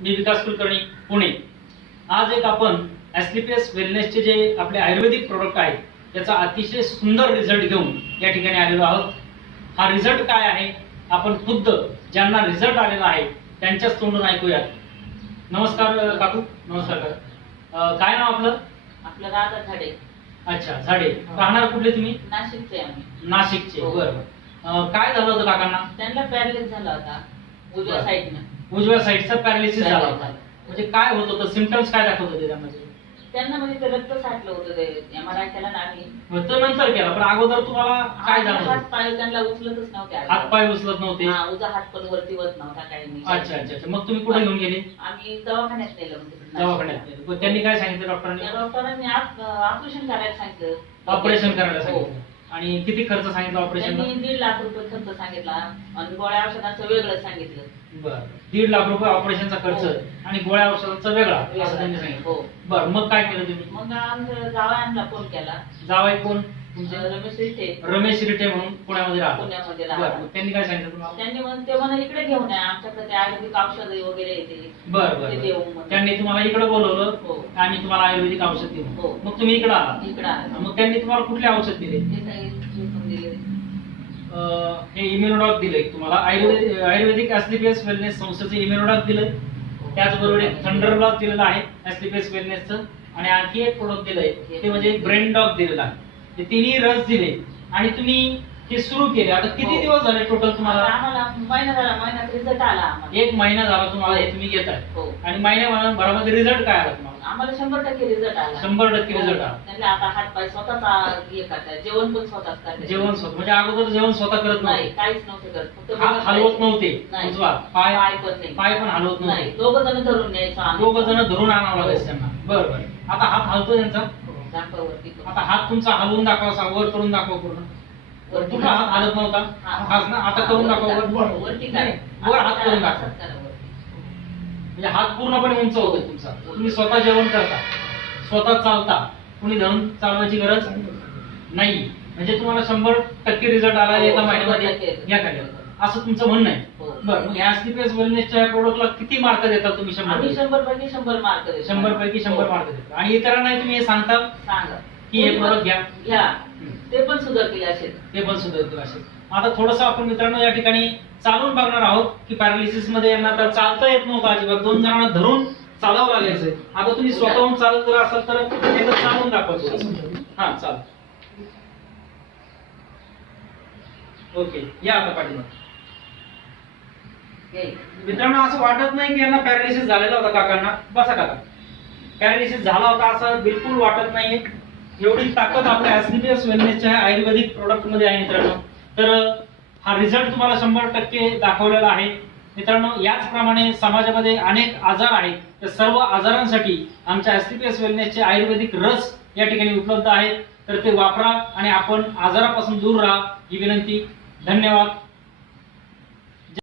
मी विकास कुलकर्णी, पुणे। आज एक आपण एसलीपीएस वेलनेसचे जे आपले आयुर्वेदिक प्रोडक्ट आहेत त्याचा अतिशय सुंदर रिझल्ट घेऊन या ठिकाणी आलेलो आहोत। हा रिझल्ट काय आहे आपण खुद्द ज्यांना रिझल्ट आलेला आहे त्यांच्याच तोंडून ऐकूया। नमस्कार काकू। नमस्कार काका। काय नाव आपलं? आपलं राधा झाडे। अच्छा, झाडे। राहणार कुठले तुम्ही? नाशिकचे आम्ही। नाशिकचे। बरं। काय झालं होतं काकांना? त्यांना पॅरालिसिस झाला होता उजव्या साईडने। उजव्या साईडचा पॅरालिसिस झाला होता। म्हणजे काय होत होतं, सिम्पटम्स काय दाखवत होते त्यामध्ये? त्यांना म्हणजे ते रक्त साठलं होतं, ते एमआरआय केला ना आम्ही। तो नंतर केला, पण अगोदर तुम्हाला काय झालं? हात पाय त्यांना उचलतच नव्हते, हात पाय उचलत नव्हते। हा, उजवा हात पण वरती वत नव्हता काही नाही। अच्छा अच्छा अच्छा। मग तुम्ही कुठे घेऊन गेले? आम्ही दवाखान्यात नेलं। म्हणजे दवाखान्यात नेलं। पण त्यांनी काय सांगितलं डॉक्टरांनी? डॉक्टरांनी ऑपरेशन करायला सांगितलं। ऑपरेशन करायला सांगितलं। आणि किती खर्च सांगितला ऑपरेशनला? त्यांनी 1.5 लाख रुपये खर्च सांगितला आणि गोळ्या औषधांचं वेगळं सांगितलं। बरं, 1.5 लाख रुपये ऑपरेशनचा खर्च आणि गोळ्या औषधांचा वेगळा असं त्यांनी सांगितलं। हो। बरं, मग काय केलं तुम्ही? मग आमच्या जावयांना फोन केला। जावई कोण तुमचे? रमेश रिटे। रमेश रिटे म्हणून पुण्यामध्ये राहतात। पुण्यामध्ये बरं, राहतात। मग त्यांनी काय सांगितलं तुम्हाला? त्यांनी मग ते म्हणा इकडे घेऊन या, आमच्याकडे ते आयुर्वेदिक औषध वगैरे येते। बरं बरं, ते देऊ म्हणून। त्यांनी तुम्हाला इकडे बोलवलं हो। आणि तुम्हाला आयुर्वेदिक औषध दिलं। हो। मग तुम्ही इकडे आला? इकडे आले। मग त्यांनी तुम्हाला कुठले औषध दिले? ते काही लिहून दिले। हे इम्युनोडॉक दिलंय तुम्हाला, आयुर्वेदिक एसलीपीएस वेलनेस संस्थेचं इम्युनोडॉक दिलंय। त्याचबरोबर एक थंडरब्लॉक दिलेलं आहे एसलीपीएस वेलनेसचं, आणि आणखी एक प्रोडक्ट दिलंय ते म्हणजे ब्रेन डॉग दिलेला आहे। हे तिन्ही रस दिले आणि तुम्ही हे सुरू केले। आता किती दिवस झाले टोटल तुम्हाला? आम्हाला महिना झाला, महिन्यात रिझल्ट आला आम्हाला। 1 महिना झाला तुम्हाला हे तुम्ही घेताय। हो। आणि महिन्याभरामध्ये रिझल्ट काय आला तुम्हाला? आम्हाला 100% रिझल्ट आला। 100% रिझल्ट आला। त्यांना आता हात पाय स्वतःच हे करतात, जेवण पण स्वतःच करतात। जेवण स्वतः म्हणजे अगोदर जेवण स्वतः करत नाही, नव्हते? काहीच नव्हते करत, फक्त हात हलवत नव्हते? नाही। उजवा पाय पण नाही, पाय पण हलवत नव्हते? नाही, दोघं जण धरून न्यायचं आम्ही। दोघं जण धरून आणावं लागायचं त्यांना? बरं बरं। आता हात हलतो त्यांचा? दाखवावरती आता हात तुमचा हलवून दाखवा, असा वर करून दाखवा पूर्ण। कुठला हात हालत नव्हता? हाच ना? आता करून दाखवा वर। वरती नाही, वर हात करून दाखवा। म्हणजे हात पूर्णपणे उंच होतो तुमचा। तुम्ही स्वतः जेवण करता, स्वतः चालता, कुणी धरून चालवायची गरज नाही। म्हणजे तुम्हाला 100% रिझल्ट आला एका महिन्यामध्ये या कार्याला, असं तुमचं म्हणणं आहे? बरं, मग या एसलीपीएस वेलनेसच्या प्रोडक्टला किती मार्क देता तुम्ही? 100 पैकी 100 मार्क देतो। 100 पैकी 100 मार्क देता। आणि इतरांनाही तुम्ही हे सांगता सांगा की हे प्रोडक्ट घ्या? घ्या, ते पण सुधारतील असेल। ते पण सुधारतील असेल। आता थोडंसं आपण मित्रांनो या ठिकाणी चालून बघणार आहोत की पॅरालिसिस मध्ये यांना तर चालता येत नव्हतं अजिबात, 2 जणांना धरून चालावं लागायचं। आता तुम्ही स्वतःहून चालत जर असाल तर एकदा चालून दाखवा थोडंसं। हा, चाल। ओके, या आता पाठीमागे। मित्रांनो, असं वाटत नाही की यांना पॅरालिसिस झालेला होता काकांना? बसा काका। पॅरालिसिस झाला होता असं बिलकुल वाटत नाहीये। एवढी ताकद आपल्या एसलीपीएस वेलनेसच्या आयुर्वेदिक प्रोडक्ट मध्ये आहे मित्रांनो। तर हा रिझल्ट तुम्हाला 100% दाखवलेला आहे मित्रांनो। याचप्रमाणे समाजामध्ये अनेक आजार आहेत, त्या सर्व आजारांसाठी आमच्या एसलीपीएस वेलनेसचे आयुर्वेदिक रस या ठिकाणी उपलब्ध आहेत। तर ते वापरा आणि आपण आजारापासून दूर राहा ही विनंती। धन्यवाद।